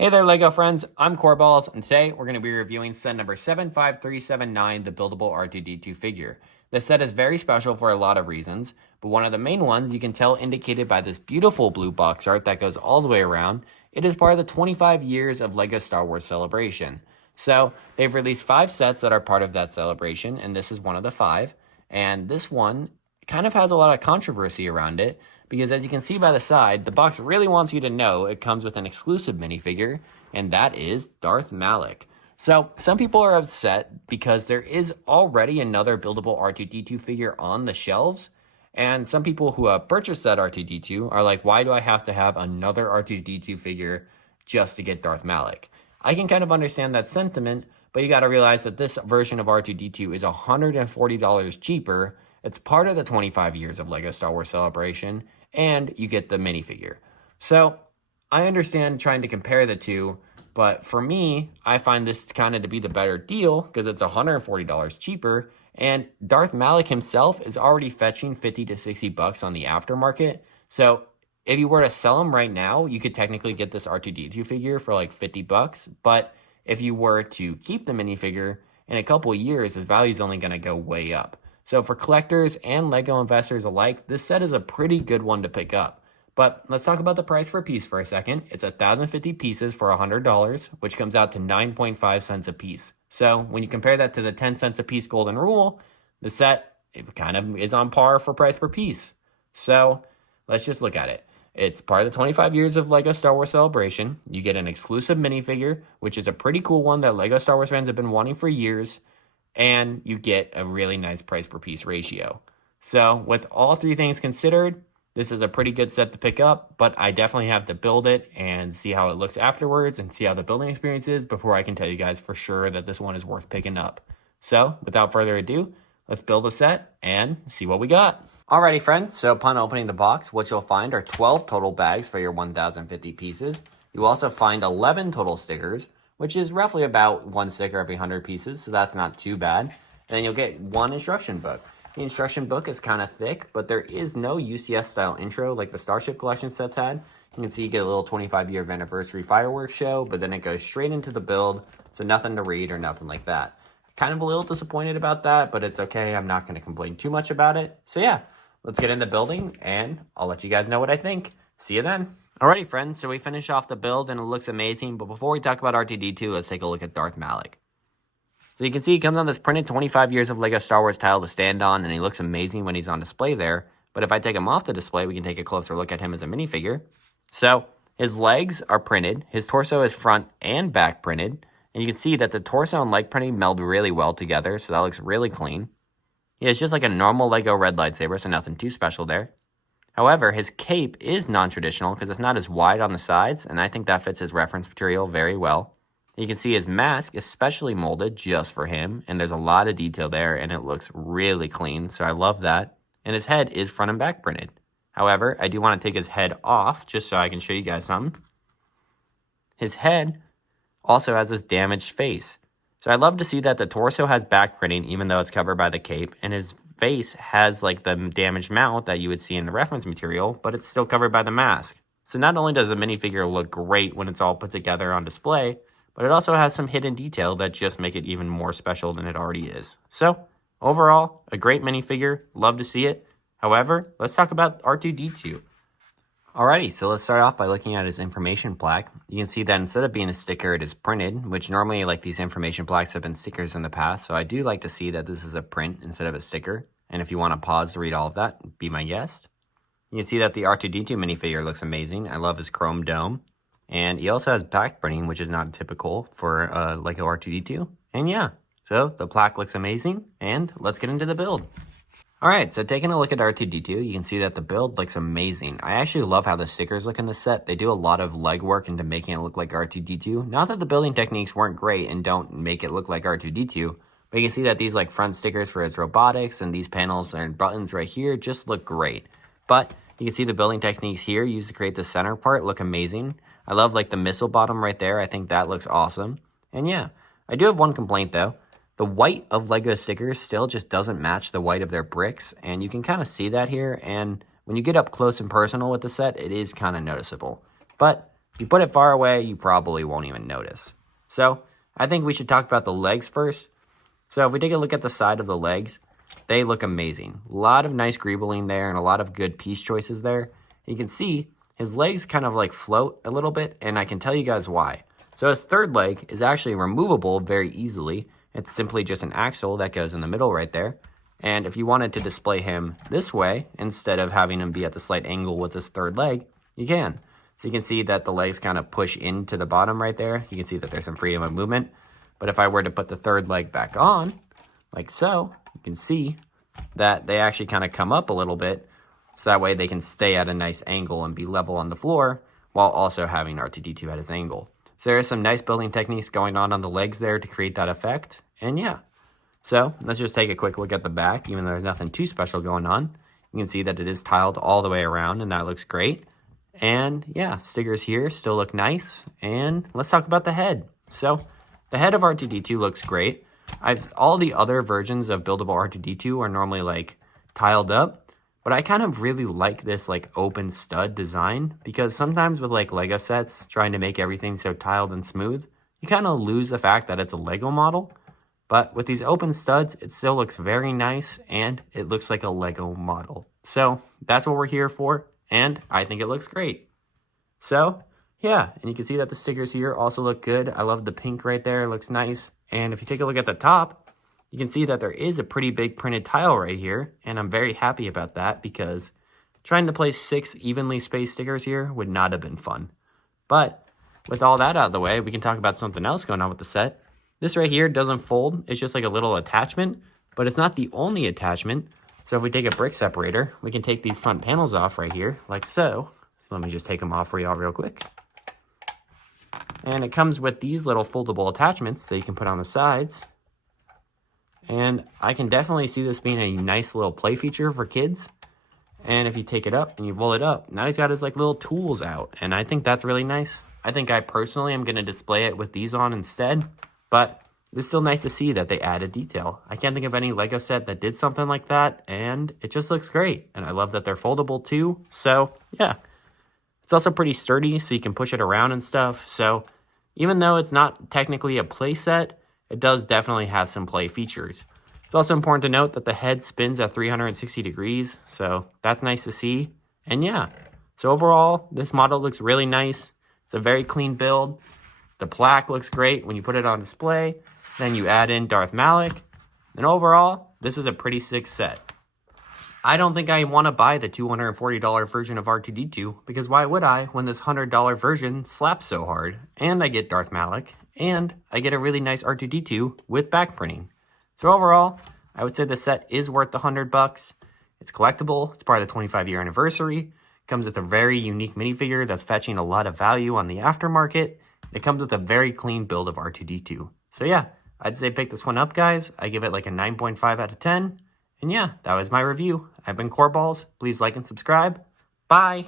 Hey there, LEGO friends. I'm Coreballs, and today we're going to be reviewing set number 75379, the buildable R2D2 figure. This set is very special for a lot of reasons, but one of the main ones you can tell indicated by this beautiful blue box art that goes all the way around. It is part of the 25 years of LEGO Star Wars celebration. So, they've released 5 sets that are part of that celebration, and this is one of the 5. And this one kind of has a lot of controversy around it, because as you can see by the side, the box really wants you to know it comes with an exclusive minifigure, and that is Darth Malak. So some people are upset because there is already another buildable R2D2 figure on the shelves, and some people who have purchased that R2D2 are like, why do I have to have another R2D2 figure just to get Darth Malak? I can kind of understand that sentiment, but you got to realize that this version of R2D2 is $140 cheaper. It's part of the 25 years of LEGO Star Wars Celebration, and you get the minifigure. So I understand trying to compare the two, but for me, I find this kind of to be the better deal because it's $140 cheaper, and Darth Malak himself is already fetching 50 to 60 bucks on the aftermarket. So if you were to sell him right now, you could technically get this R2D2 figure for like 50 bucks, but if you were to keep the minifigure, in a couple of years, his value is only going to go way up. So for collectors and LEGO investors alike, this set is a pretty good one to pick up. But let's talk about the price per piece for a second. It's 1,050 pieces for $100, which comes out to 9.5 cents a piece. So when you compare that to the 10 cents a piece golden rule, the set it kind of is on par for price per piece. So let's just look at it. It's part of the 25 years of LEGO Star Wars Celebration. You get an exclusive minifigure, which is a pretty cool one that LEGO Star Wars fans have been wanting for years. And you get a really nice price per piece ratio. So with all three things considered, this is a pretty good set to pick up, but I definitely have to build it and see how it looks afterwards and see how the building experience is before I can tell you guys for sure that this one is worth picking up. So without further ado, let's build a set and see what we got. Alrighty friends, so upon opening the box, what you'll find are 12 total bags for your 1,050 pieces. You also find 11 total stickers, which is roughly about 1 sticker every 100 pieces, so that's not too bad. And then you'll get 1 instruction book. The instruction book is kind of thick, but there is no UCS style intro like the Starship Collection sets had. You can see you get a little 25-year anniversary fireworks show, but then it goes straight into the build, so nothing to read or nothing like that. Kind of a little disappointed about that, but it's okay. I'm not going to complain too much about it. So yeah, let's get into building, and I'll let you guys know what I think. See you then. Alrighty friends, so we finished off the build and it looks amazing, but before we talk about R2D2, let's take a look at Darth Malak. So you can see he comes on this printed 25 years of LEGO Star Wars tile to stand on, and he looks amazing when he's on display there, but if I take him off the display, we can take a closer look at him as a minifigure. So his legs are printed, his torso is front and back printed, and you can see that the torso and leg printing meld really well together, so that looks really clean. He has just like a normal LEGO red lightsaber, so nothing too special there. However, his cape is non-traditional because it's not as wide on the sides, and I think that fits his reference material very well. You can see his mask is specially molded just for him, and there's a lot of detail there, and it looks really clean, so I love that. And his head is front and back printed. However, I do want to take his head off just so I can show you guys something. His head also has this damaged face. So I love to see that the torso has back printing even though it's covered by the cape, and his face has like the damaged mouth that you would see in the reference material, but it's still covered by the mask. So not only does the minifigure look great when it's all put together on display, but it also has some hidden detail that just make it even more special than it already is. So overall, a great minifigure, love to see it. However, let's talk about R2D2. Alrighty, so let's start off by looking at his information plaque. You can see that instead of being a sticker, it is printed, which normally like these information plaques have been stickers in the past, so I do like to see that this is a print instead of a sticker. And if you want to pause to read all of that, be my guest. You can see that the R2D2 minifigure looks amazing. I love his chrome dome. And he also has back printing, which is not typical for LEGO R2D2. And yeah, so the plaque looks amazing, and let's get into the build. Alright, so taking a look at R2D2, you can see that the build looks amazing. I actually love how the stickers look in this set. They do a lot of legwork into making it look like R2D2. Not that the building techniques weren't great and don't make it look like R2D2, but you can see that these like front stickers for his robotics and these panels and buttons right here just look great. But you can see the building techniques here used to create the center part look amazing. I love like the missile bottom right there. I think that looks awesome. And yeah, I do have one complaint though. The white of LEGO stickers still just doesn't match the white of their bricks, and you can kind of see that here, and when you get up close and personal with the set, it is kind of noticeable. But If you put it far away, you probably won't even notice. So I think we should talk about the legs first. So if we take a look at the side of the legs, they look amazing. A lot of nice greebling there and a lot of good piece choices there. You can see his legs kind of like float a little bit, and I can tell you guys why. So his third leg is actually removable very easily. It's simply just an axle that goes in the middle right there. And if you wanted to display him this way, instead of having him be at the slight angle with his third leg, you can. So you can see that the legs kind of push into the bottom right there. You can see that there's some freedom of movement. But if I were to put the third leg back on, like so, you can see that they actually kind of come up a little bit. So that way they can stay at a nice angle and be level on the floor while also having R2D2 at his angle. So there are some nice building techniques going on the legs there to create that effect. And yeah. So let's just take a quick look at the back. Even though there's nothing too special going on, you can see that it is tiled all the way around, and that looks great. And yeah, stickers here still look nice. And let's talk about the head. So the head of R2D2 looks great. All the other versions of buildable R2D2 are normally like tiled up, but I kind of really like this like open stud design, because sometimes with like Lego sets, trying to make everything so tiled and smooth, you kind of lose the fact that it's a Lego model. But with these open studs, it still looks very nice, and it looks like a Lego model. So that's what we're here for, and I think it looks great. So yeah, and you can see that the stickers here also look good. I love the pink right there, it looks nice. And if you take a look at the top, you can see that there is a pretty big printed tile right here, and I'm very happy about that, because trying to place 6 evenly spaced stickers here would not have been fun. But with all that out of the way, we can talk about something else going on with the set. This right here doesn't fold. It's just like a little attachment, but it's not the only attachment. So if we take a brick separator, we can take these front panels off right here, like so. So let me just take them off for y'all real quick. And it comes with these little foldable attachments that you can put on the sides. And I can definitely see this being a nice little play feature for kids. And if you take it up and you roll it up, now he's got his like little tools out. And I think that's really nice. I think I personally am going to display it with these on instead. But it's still nice to see that they added detail. I can't think of any Lego set that did something like that, and it just looks great. And I love that they're foldable too. So yeah, it's also pretty sturdy, so you can push it around and stuff. So even though it's not technically a play set, it does definitely have some play features. It's also important to note that the head spins at 360 degrees, so that's nice to see. And yeah, so overall, this model looks really nice. It's a very clean build. The plaque looks great when you put it on display. Then you add in Darth Malak. And overall, this is a pretty sick set. I don't think I want to buy the $240 version of R2D2, because why would I when this $100 version slaps so hard? And I get Darth Malak, and I get a really nice R2D2 with back printing. So overall, I would say the set is worth the $100. It's collectible. It's part of the 25-year anniversary. Comes with a very unique minifigure that's fetching a lot of value on the aftermarket. It comes with a very clean build of R2D2. So yeah, I'd say pick this one up, guys. I give it like a 9.5 out of 10. And yeah, that was my review. I've been Coreballs. Please like and subscribe. Bye.